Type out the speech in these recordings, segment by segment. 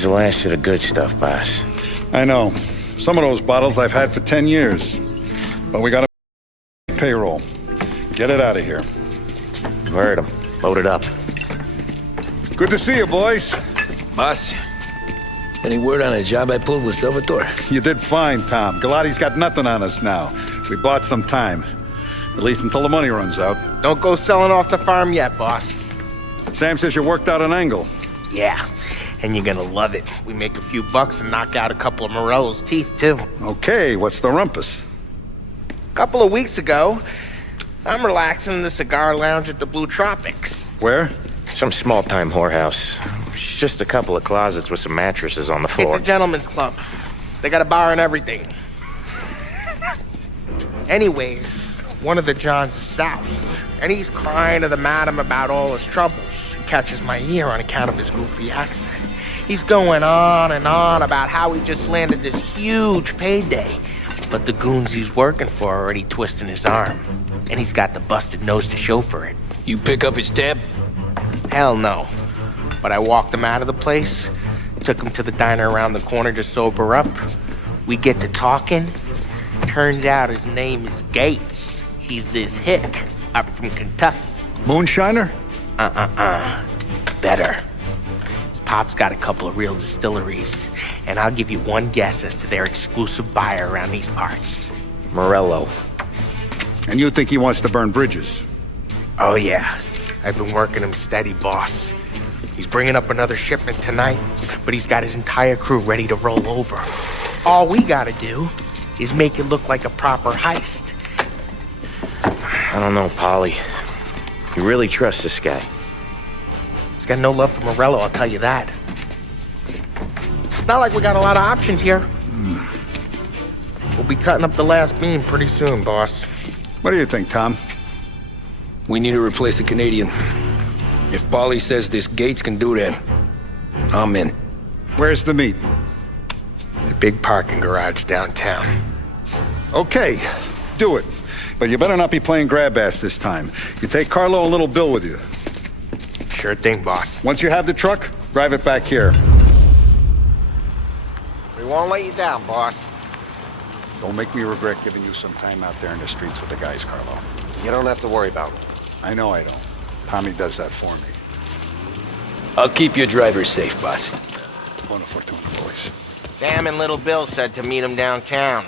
is the last of the good stuff, boss. I know. Some of those bottles I've had for 10 years. But we gotta payroll. Get it out of here. Heard him. Load it up. Good to see you, boys. Boss, any word on a job I pulled with Salvatore? You did fine, Tom. Galati's got nothing on us now. We bought some time. At least until the money runs out. Don't go selling off the farm yet, boss. Sam says you worked out an angle. Yeah, and you're gonna love it. We make a few bucks and knock out a couple of Morello's teeth, too. Okay, what's the rumpus? A couple of weeks ago, I'm relaxing in the cigar lounge at the Blue Tropics. Where? Some small-time whorehouse. It's just a couple of closets with some mattresses on the floor. It's a gentleman's club. They got a bar and everything. Anyways, one of the Johns is south, and he's crying to the madam about all his troubles. He catches my ear on account of his goofy accent. He's going on and on about how he just landed this huge payday, but the goons he's working for are already twisting his arm, and he's got the busted nose to show for it. You pick up his tab? Hell no. But I walked him out of the place, took him to the diner around the corner to sober up. We get to talking. Turns out his name is Gates. He's this hick up from Kentucky. Moonshiner? Better. His pop's got a couple of real distilleries, and I'll give you one guess as to their exclusive buyer around these parts. Morello. And you think he wants to burn bridges? Oh, yeah. I've been working him steady, boss. He's bringing up another shipment tonight, but he's got his entire crew ready to roll over. All we gotta do is make it look like a proper heist. I don't know, Polly. You really trust this guy? He's got no love for Morello, I'll tell you that. Not like we got a lot of options here. We'll be cutting up the last beam pretty soon, boss. What do you think, Tom? We need to replace the Canadian. If Polly says this Gates can do that, I'm in. Where's the meet? The big parking garage downtown. Okay, do it. But you better not be playing grab ass this time. You take Carlo and Little Bill with you. Sure thing, boss. Once you have the truck, drive it back here. We won't let you down, boss. Don't make me regret giving you some time out there in the streets with the guys, Carlo. You don't have to worry about me. I know I don't. Tommy does that for me. I'll keep your driver safe, boss. Buona fortuna, boys. Sam and Little Bill said to meet him downtown.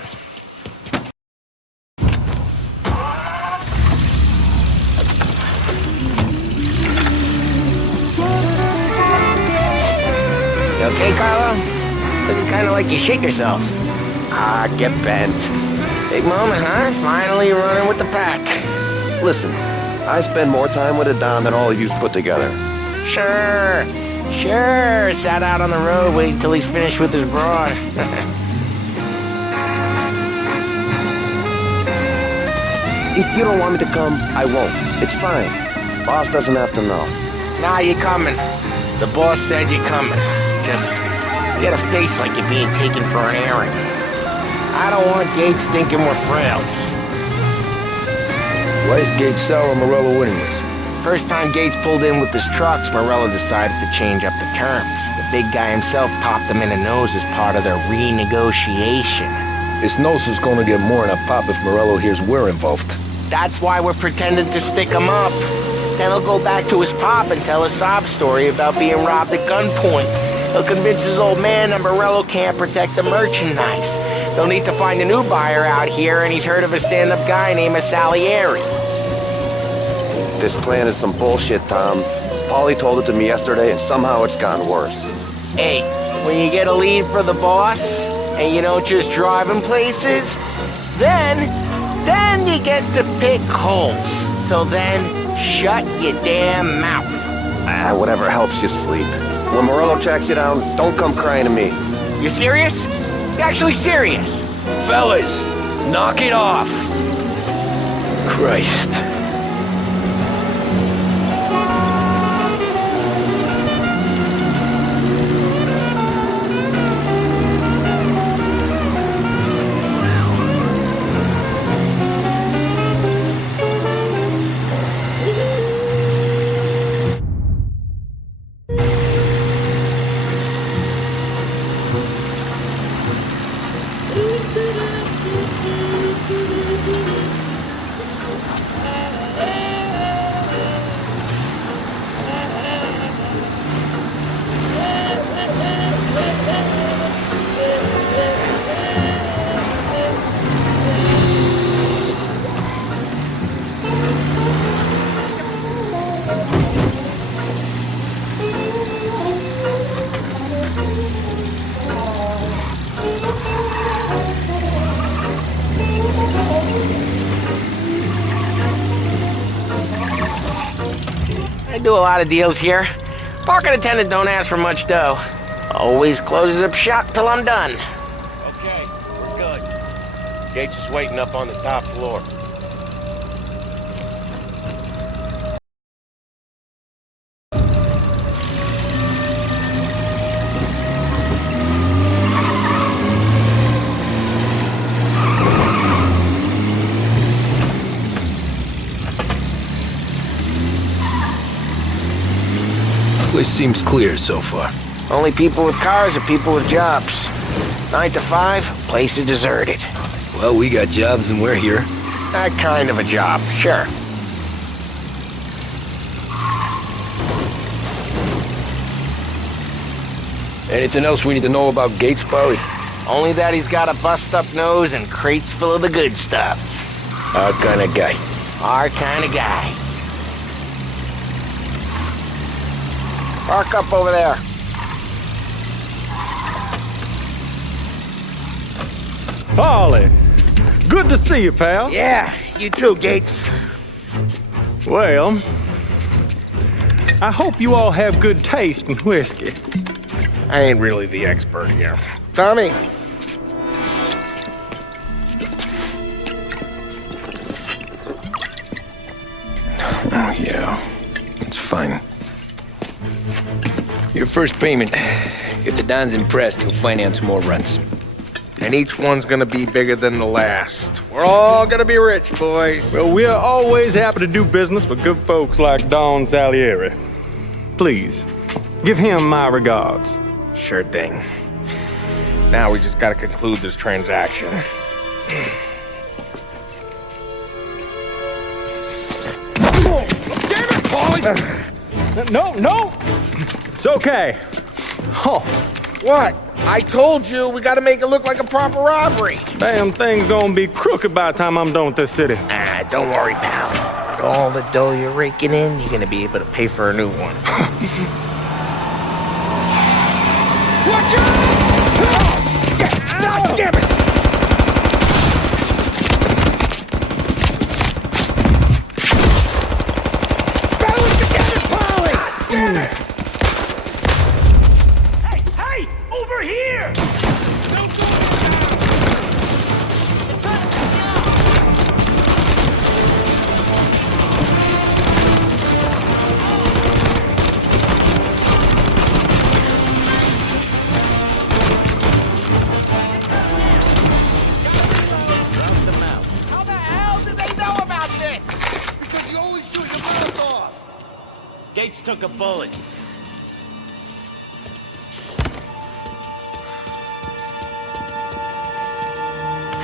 You okay, Carlo? Looking kind of like you shake yourself. Ah, get bent. Big moment, huh? Finally running with the pack. Listen, I spend more time with a Don than all of you put together. Sure. Sat out on the road waiting till he's finished with his broad. If you don't want me to come, I won't. It's fine. Boss doesn't have to know. Nah, you're coming. The boss said you're coming. Just, you got a face like you're being taken for an airing. I don't want Gates thinking we're frails. Why is Gates sour Morello anyways? First time Gates pulled in with his trucks, Morello decided to change up the terms. The big guy himself popped him in the nose as part of their renegotiation. His nose is gonna get more than a pop if Morello hears we're involved. That's why we're pretending to stick him up. Then he'll go back to his pop and tell a sob story about being robbed at gunpoint. He'll convince his old man that Morello can't protect the merchandise. They'll need to find a new buyer out here, and he's heard of a stand-up guy named Salieri. This plan is some bullshit, Tom. Polly told it to me yesterday, and somehow it's gotten worse. Hey, when you get a lead for the boss, and you don't just drive him places, then you get to pick holes. Till then, shut your damn mouth. Whatever helps you sleep. When Morello tracks you down, don't come crying to me. You serious? You actually serious? Fellas, knock it off. Christ. do a lot of deals here. Parking attendant don't ask for much dough. Always closes up shop till I'm done. Okay, we're good. Gates is waiting up on the top floor. Place seems clear so far. Only people with cars are people with jobs. 9 to 5, place is deserted. Well, we got jobs and we're here. That kind of a job, sure. Anything else we need to know about Gates, Polly? Only that he's got a bust-up nose and crates full of the good stuff. Our kind of guy. Our kind of guy. Park up over there. Polly, good to see you, pal. Yeah, you too, Gates. Well, I hope you all have good taste in whiskey. I ain't really the expert here. Tommy. Oh, yeah. It's fine. Your first payment. If the Don's impressed, he'll finance more runs. And each one's gonna be bigger than the last. We're all gonna be rich, boys. Well, we're always happy to do business with good folks like Don Salieri. Please, give him my regards. Sure thing. Now we just gotta conclude this transaction. Damn it, Polly! No! It's okay. Oh, What? I told you we gotta make it look like a proper robbery. damn thing's gonna be crooked by the time I'm done with this city. Ah, don't worry, pal. With all the dough you're raking in, you're gonna be able to pay for a new one. Watch out! God damn it! Balance together, Polly! God damn it! Hey! Over here! How the hell did they know about this? Because you always shoot your mouth off. Gates took a bullet.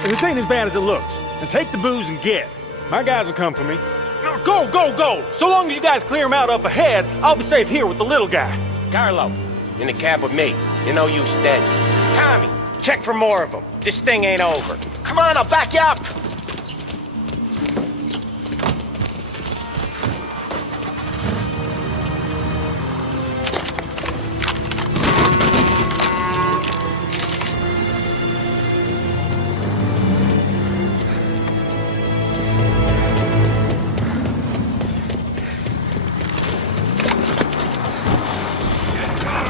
This ain't as bad as it looks. And take the booze and get. My guys will come for me. No, go! So long as you guys clear him out up ahead, I'll be safe here with the little guy. Carlo, in the cab with me. You know you steady. Tommy, check for more of them. This thing ain't over. Come on, I'll back you up.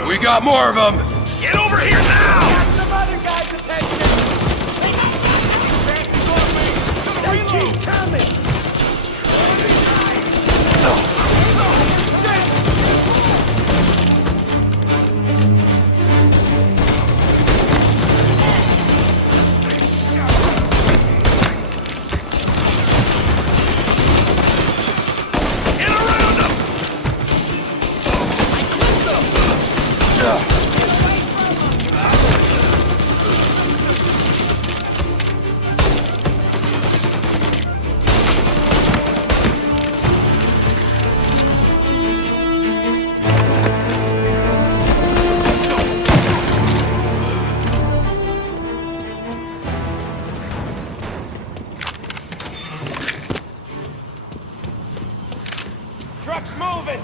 We got more of them! Get over here now! Got some other guys' attention! Keep coming! Get around them! I clipped them! Truck's moving!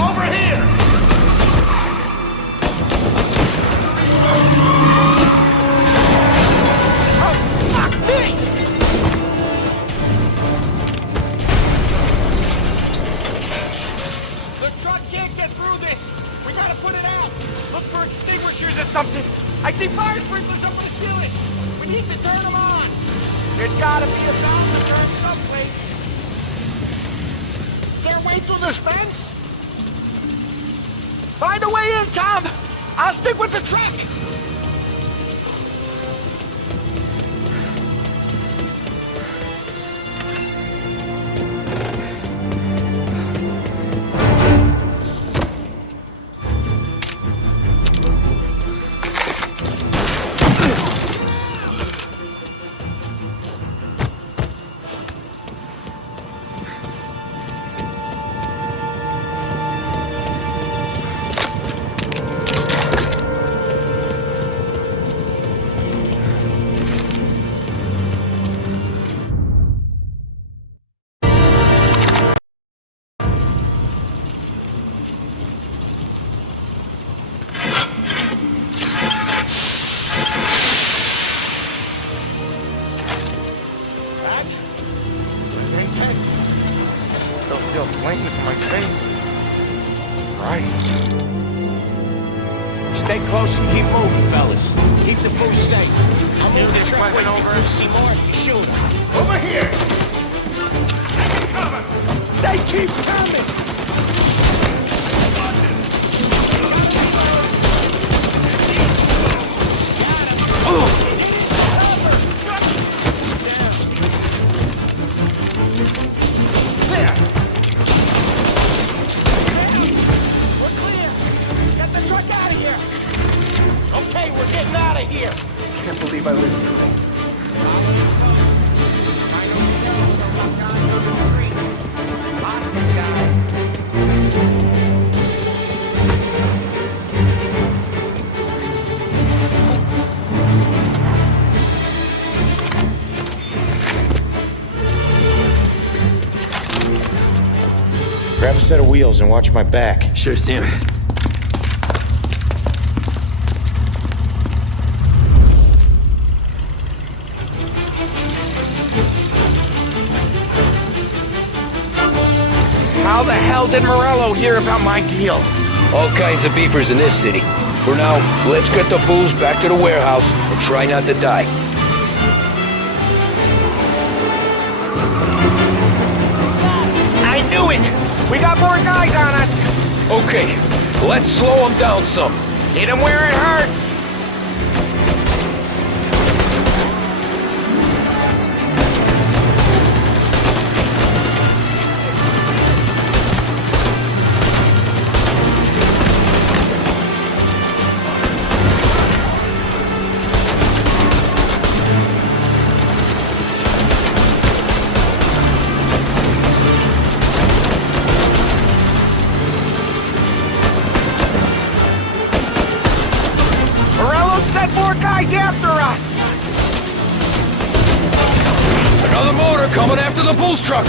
Over here! truck can't get through this. We gotta put it out. Look for extinguishers or something. I see fire sprinklers up on the ceiling. We need to turn them on. There's gotta be a valve to turn someplace. Is there a way through this fence? Find a way in, Tom. I'll stick with the truck. Still flames in my face. Christ. Stay close and keep moving, fellas. Keep the booth safe. I'll move this wasn't over. See more, you shoot. Over here! They keep coming! I can't believe I lived through that. Grab a set of wheels and watch my back. Sure, Sam. How the hell did Morello hear about my deal? All kinds of beefers in this city. For now, let's get the booze back to the warehouse and try not to die. I knew it! We got more guys on us! Okay, let's slow them down some. Hit them where it hurts! Send more guys after us! Another motor coming after the booze truck.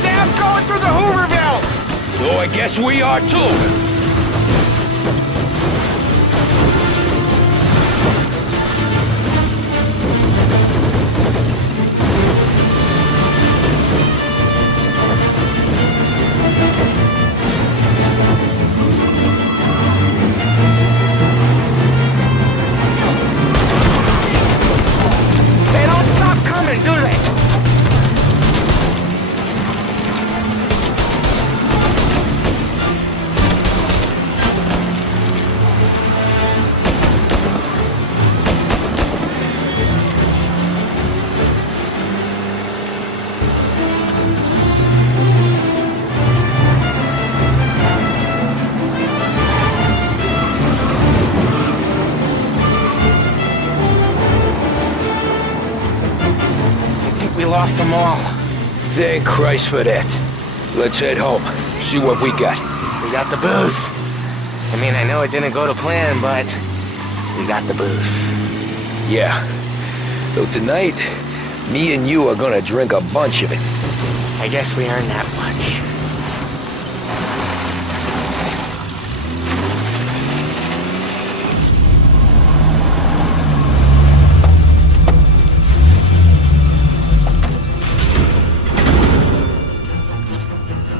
Sam's going through the Hooverville! So I guess we are too. They don't stop coming, do they? We lost them all. Thank Christ for that. Let's head home. See what we got. We got the booze. I mean, I know it didn't go to plan, but we got the booze. Yeah. Though tonight, me and you are gonna drink a bunch of it. I guess we earned that much.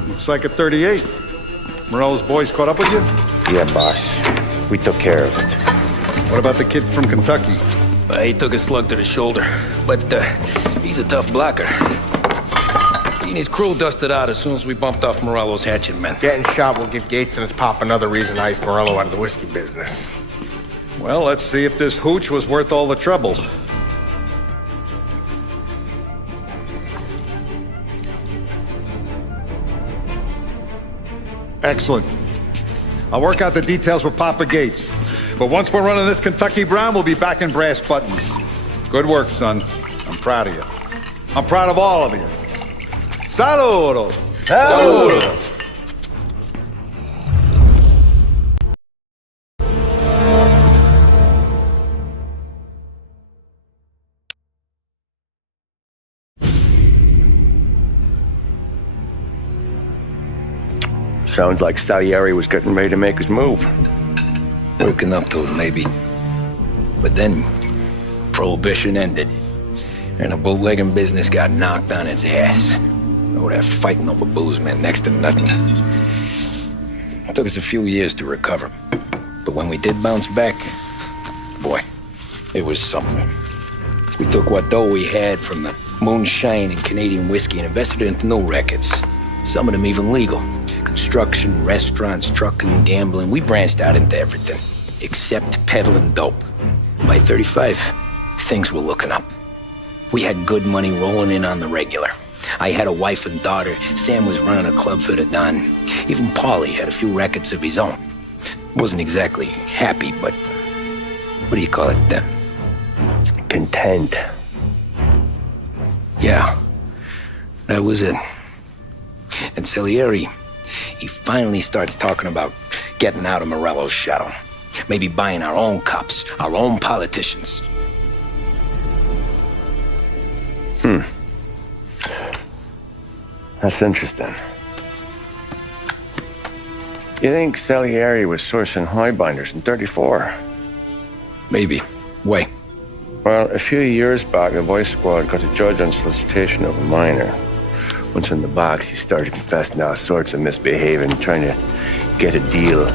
Looks like a 38. Morello's boys caught up with you? Yeah, boss. We took care of it. What about the kid from Kentucky? He took a slug to the shoulder, but he's a tough blocker. He and his crew dusted out as soon as we bumped off Morello's hatchet men. Getting shot will give Gates and his pop another reason to ice Morello out of the whiskey business. Well, let's see if this hooch was worth all the trouble. Excellent. I'll work out the details with Papa Gates. But once we're running this Kentucky Brown, we'll be back in brass buttons. Good work, son. I'm proud of you. I'm proud of all of you. Saludo! Saludo! Sounds like Salieri was getting ready to make his move. Working up to it, maybe. But then, Prohibition ended, and the bootlegging business got knocked on its ass. Oh, that fighting over booze meant next to nothing. It took us a few years to recover. But when we did bounce back, boy, it was something. We took what dough we had from the moonshine and Canadian whiskey and invested it into new rackets. Some of them even legal. Construction, restaurants, trucking, gambling. We branched out into everything, except peddling dope. By 35, things were looking up. We had good money rolling in on the regular. I had a wife and daughter. Sam was running a club for the Don. Even Paulie had a few rackets of his own. Wasn't exactly happy, but what do you call it? Content. Yeah, that was it. And Salieri, he finally starts talking about getting out of Morello's shadow. Maybe buying our own cops, our own politicians. That's interesting. You think Salieri was sourcing highbinders in 34? Maybe. Why? Well, a few years back, the Vice Squad got a judge on solicitation of a minor. Once in the box, he started confessing all sorts of misbehaving, trying to get a deal.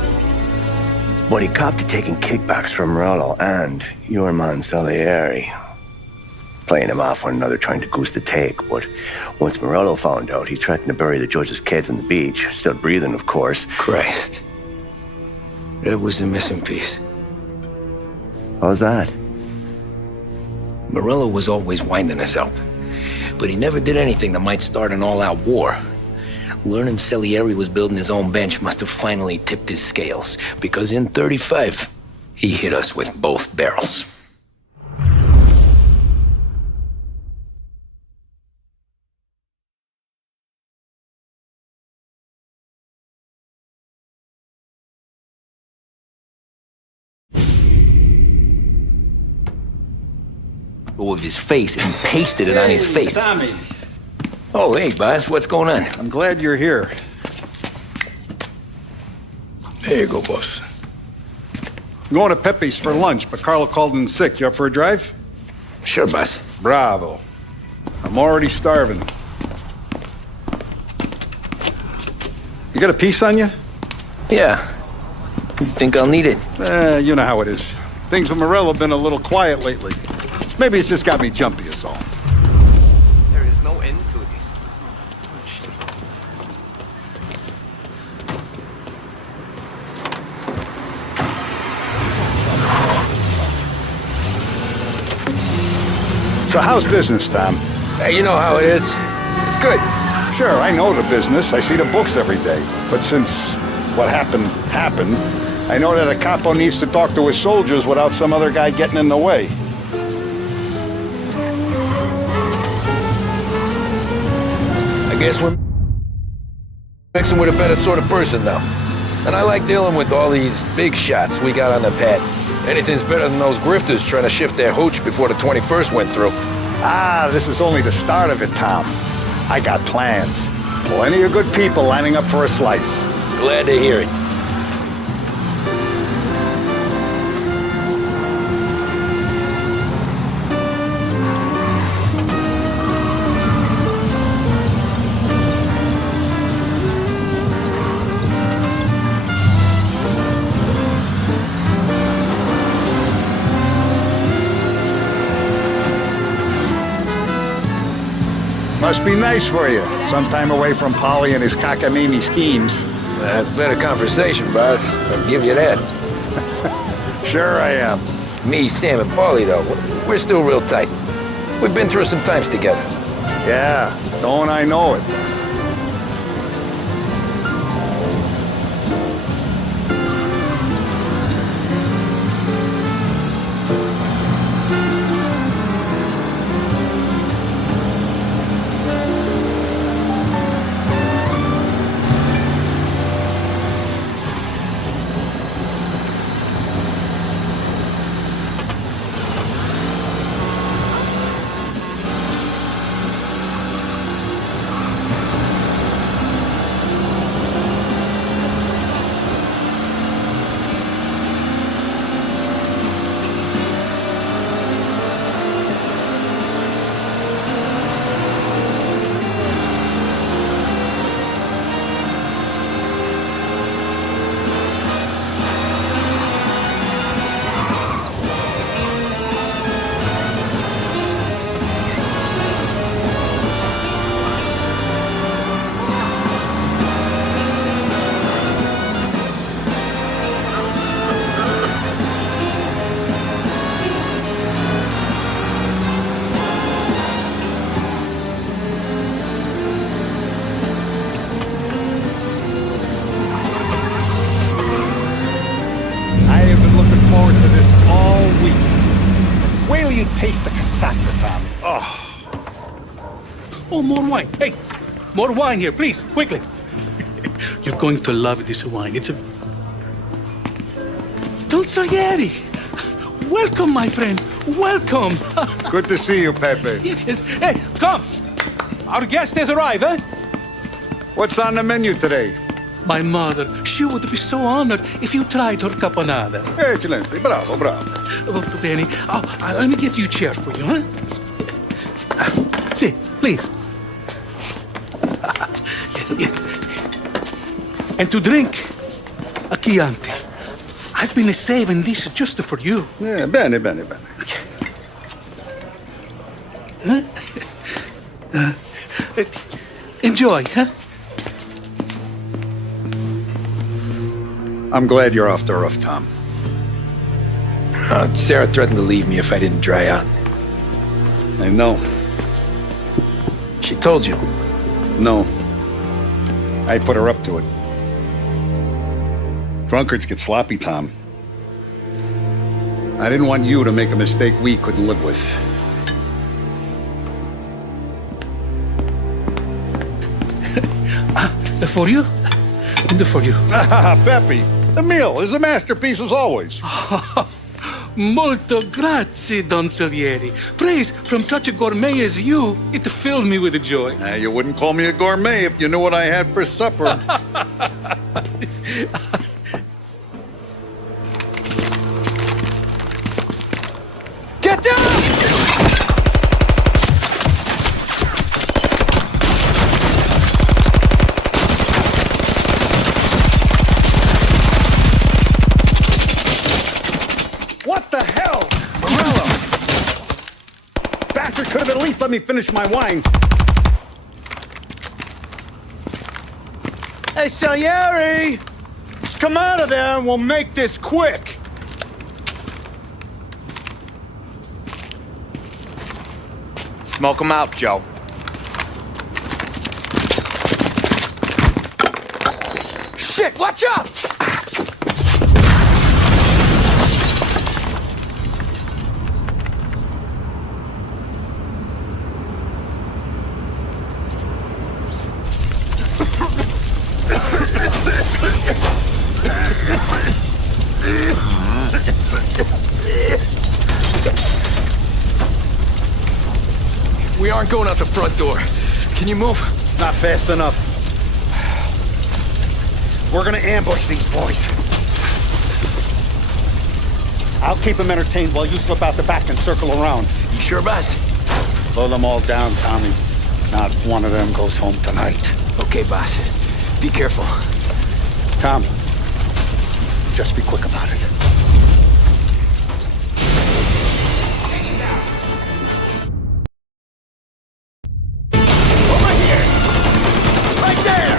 But he copped to taking kickbacks from Morello and your man Salieri. Playing him off one another, trying to goose the take. But once Morello found out, he threatened to bury the judge's kids on the beach. Still breathing, of course. Christ. That was the missing piece. How's that? Morello was always winding us up. But he never did anything that might start an all-out war. Learning Salieri was building his own bench must have finally tipped his scales. Because in 35, he hit us with both barrels. Of his face, and he pasted it on his face. Tommy. Oh, hey, boss, what's going on? I'm glad you're here. There you go, boss. I'm going to Pepe's for lunch, but Carlo called in sick. You up for a drive? Sure, boss. Bravo. I'm already starving. You got a piece on you? Yeah. You think I'll need it? You know how it is. Things with Morello have been a little quiet lately. Maybe it's just got me jumpy is all. There is no end to this. So how's business, Tom? You know how it is. It's good. Sure, I know the business. I see the books every day. But since what happened, I know that a capo needs to talk to his soldiers without some other guy getting in the way. I guess we're mixing with a better sort of person now. And I like dealing with all these big shots we got on the pad. Anything's better than those grifters trying to shift their hooch before the 21st went through. Ah, this is only the start of it, Tom. I got plans. Plenty of good people lining up for a slice. Glad to hear it. Must be nice for you. Some time away from Polly and his cockamamie schemes. That's been a conversation, boss. I'll give you that. Sure I am. Me, Sam, and Paulie, though, we're still real tight. We've been through some times together. Yeah, don't I know it. You taste the cassata, Tommy. Oh, more wine. Hey, more wine here, please, quickly. You're going to love this wine. It's a... Don Salieri! Welcome, my friend. Welcome. Good to see you, Pepe. Yes. Hey, come. Our guest has arrived, eh? What's on the menu today? My mother, she would be so honored if you tried her caponata. Excellent. Bravo, bravo. Molto bene. Let me get you a chair for you, huh? Sit, please. Yes. And to drink, a Chianti. I've been saving this just for you. Yeah, bene, bene, bene. Enjoy, huh? I'm glad you're off the roof, Tom. Sarah threatened to leave me if I didn't dry out. I know. She told you? No. I put her up to it. Drunkards get sloppy, Tom. I didn't want you to make a mistake we couldn't live with. For you? And for you. Pepe, the meal is a masterpiece as always. Molto grazie, Don Salieri. Praise from such a gourmet as you, it filled me with joy. You wouldn't call me a gourmet if you knew what I had for supper. Get down! What the hell? Morello! Bastard could have at least let me finish my wine. Hey, Salieri! Come out of there and we'll make this quick. Smoke 'em out, Joe. Shit, watch out! We aren't going out the front door. Can you move? Not fast enough. We're gonna ambush these boys. I'll keep them entertained while you slip out the back and circle around. You sure, boss? Blow them all down, Tommy. Not one of them goes home tonight. Okay, boss. Be careful. Tom, just be quick about it. Over here! Right there!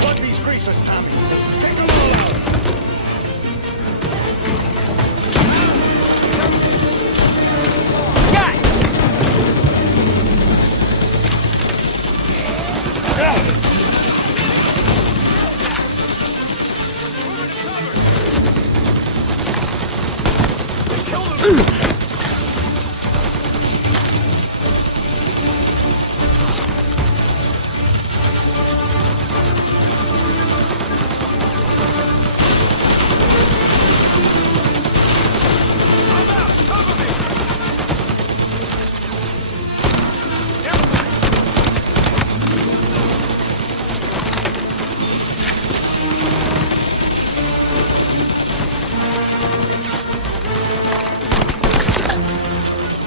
Plug these greasers, Tommy. Take them all out.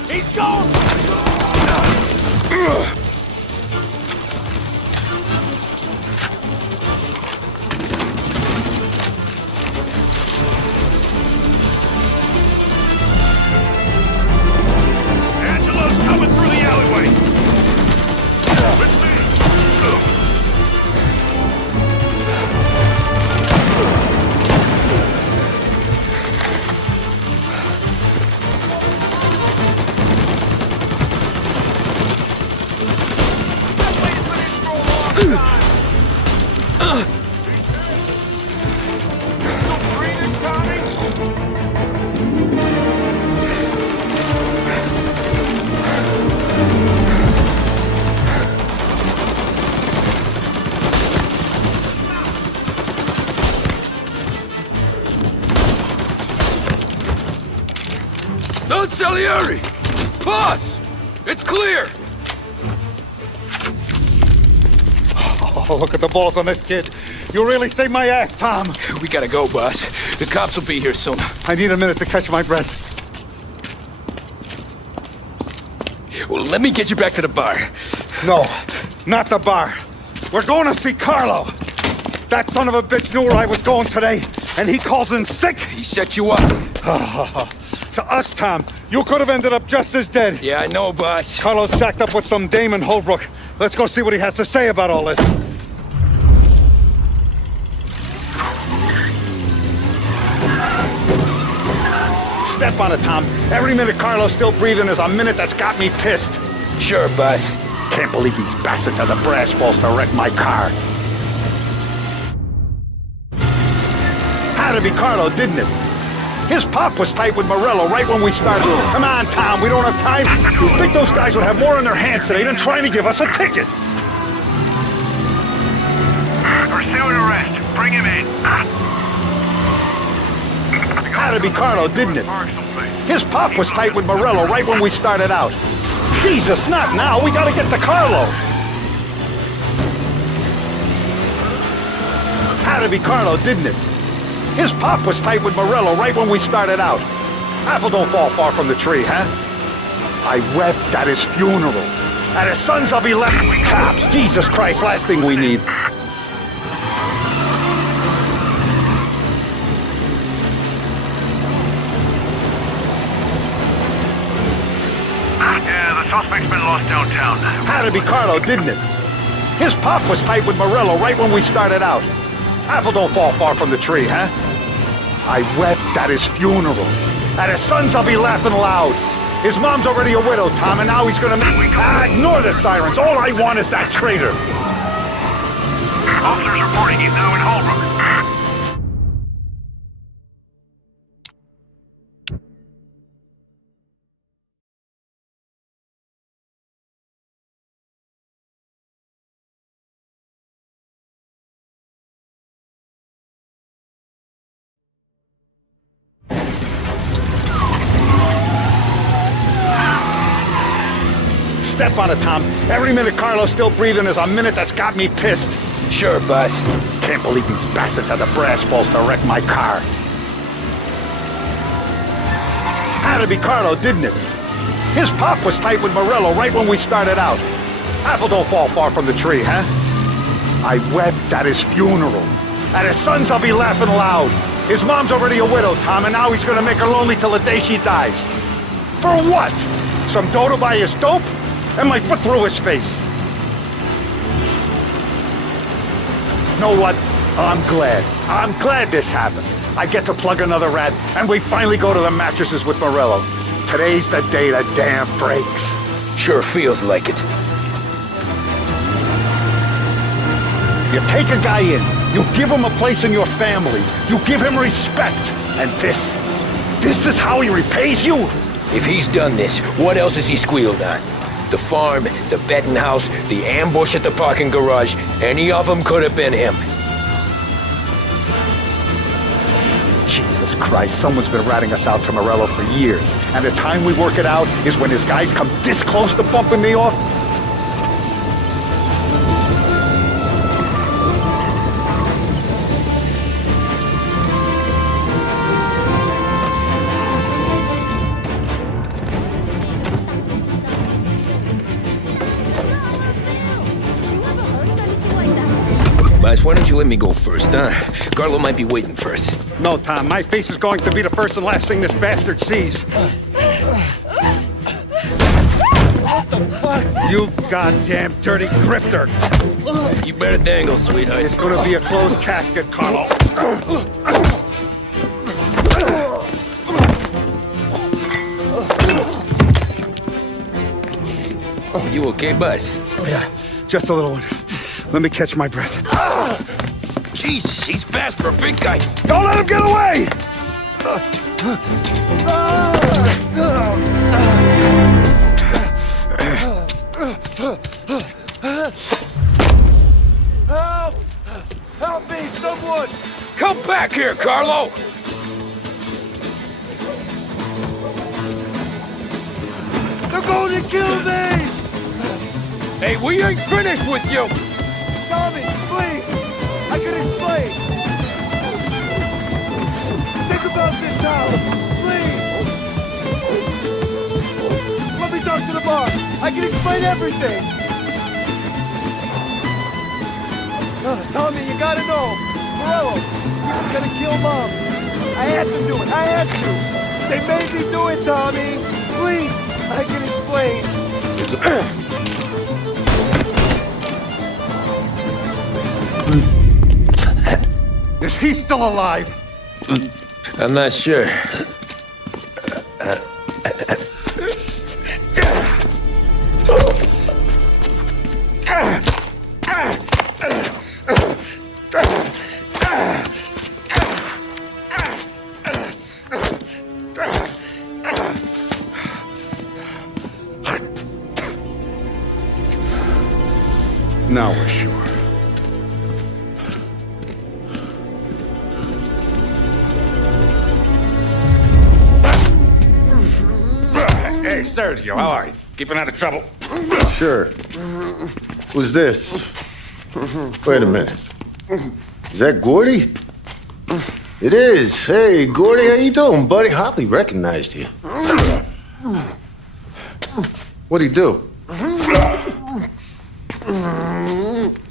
He's gone! Angelo's coming through the alleyway. Don Salieri! Boss! It's clear! Oh, look at the balls on this kid. You really saved my ass, Tom. We gotta go, boss. The cops will be here soon. I need a minute to catch my breath. Well, let me get you back to the bar. No, not the bar. We're going to see Carlo. That son of a bitch knew where I was going today, and he calls in sick. He set you up. To us, Tom, you could have ended up just as dead. Yeah, I know, boss. Carlo's shacked up with some dame in Holbrook. Let's go see what he has to say about all this. Step on it, Tom. Every minute Carlo's still breathing is a minute that's got me pissed. Sure, boss. Can't believe these bastards had the brass balls to wreck my car. Had to be Carlo, didn't it? His pop was tight with Morello right when we started. Come on, Tom, we don't have time. You think those guys would have more in their hands today than trying to give us a ticket? Pursuing arrest. Bring him in. Had to be Carlo, didn't it? His pop was tight with Morello right when we started out. Jesus, not now. We gotta get to Carlo. Had to be Carlo, didn't it? His pop was tight with Morello right when we started out. Apple don't fall far from the tree, huh? I wept at his funeral. At his sons, I'll be left with cops. Jesus Christ, last thing we need. Yeah, the suspect's been lost downtown. Had to be Carlo, didn't it? His pop was tight with Morello right when we started out. Apple don't fall far from the tree, huh? I wept at his funeral. At his sons, I'll be laughing loud. His mom's already a widow, Tom, and now he's gonna make... ignore the sirens. All I want is that traitor. Officers reporting he's now in Holbrook. step on it, Tom. Every minute Carlo's still breathing is a minute that's got me pissed. Sure, boss. Can't believe these bastards had the brass balls to wreck my car. Had to be Carlo, didn't it? His pop was tight with Morello right when we started out. Apple don't fall far from the tree, huh? I wept at his funeral. At his son's, I'll be laughing loud. His mom's already a widow, Tom, and now he's gonna make her lonely till the day she dies. For what? Some dough to buy his dope? And my foot through his face. Know what? I'm glad. I'm glad this happened. I get to plug another rat, and we finally go to the mattresses with Morello. Today's the day the dam breaks. Sure feels like it. You take a guy in, you give him a place in your family, you give him respect, and this is how he repays you? If he's done this, what else has he squealed on? The farm, the betting house, the ambush at the parking garage, any of them could have been him. Jesus Christ, someone's been ratting us out to Morello for years, and the time we work it out is when his guys come this close to bumping me off? Boss, why don't you let me go first, huh? Carlo might be waiting for us. No, Tom, my face is going to be the first and last thing this bastard sees. What the fuck? You goddamn dirty grifter! You better dangle, sweetheart. It's gonna be a closed casket, Carlo. You okay, boss? Yeah, just a little one. Let me catch my breath. Jesus, he's fast for a big guy. Don't let him get away! Help! Help me, someone! Come back here, Carlo! They're going to kill me! Hey, we ain't finished with you! Tommy, please! I can explain! Think about this house! Please! Let me talk to the boss! I can explain everything! Tommy, you gotta know! Morello, he was gonna kill Mom! I had to do it! I had to! They made me do it, Tommy! Please! I can explain! Is he still alive? I'm not sure. Now we're sure. Hey, Sergio, how are you? Keeping out of trouble? Sure. Who's this? Wait a minute. Is that Gordy? It is. Hey, Gordy, how you doing, buddy? Hardly recognized you. What'd he do?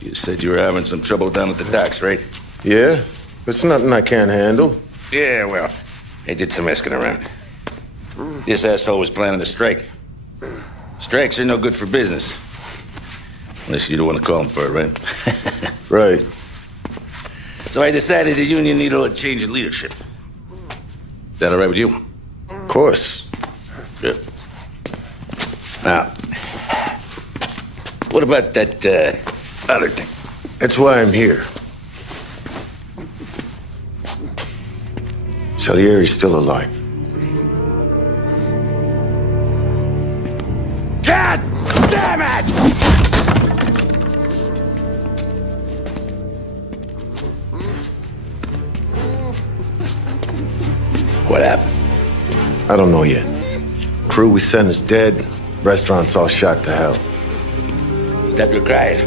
You said you were having some trouble down at the docks, right? Yeah? It's nothing I can't handle. Yeah, well, they did some asking around. This asshole was planning a strike. Strikes are no good for business. Unless you don't want to call him for it, right? Right. So I decided the union needed a change in leadership. That all right with you? Of course. Good. Now, what about that other thing? That's why I'm here. Salieri's still alive. God damn it! What happened? I don't know yet. Crew we sent is dead. Restaurant's all shot to hell. Stop your crying.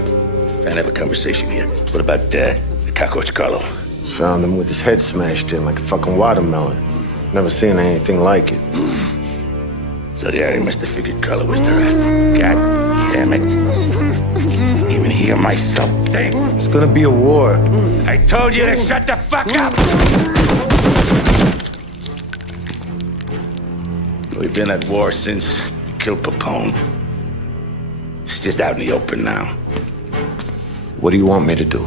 Trying to have a conversation here. What about the cockroach Carlo? Found him with his head smashed in like a fucking watermelon. Never seen anything like it. So the Harry must have figured Carlo was the rat. God damn it. Can't even hear myself think. It's gonna be a war. I told you to shut the fuck up! We've been at war since you killed Papone. It's just out in the open now. What do you want me to do?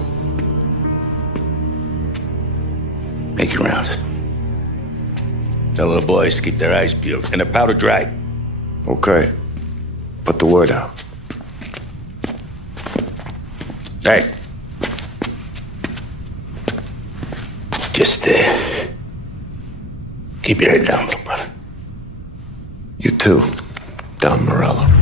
Make your rounds. Tell little boys to keep their eyes peeled and their powder dry. Okay. Put the word out. Hey. Just, keep your head down, little brother. You too, Don Morello.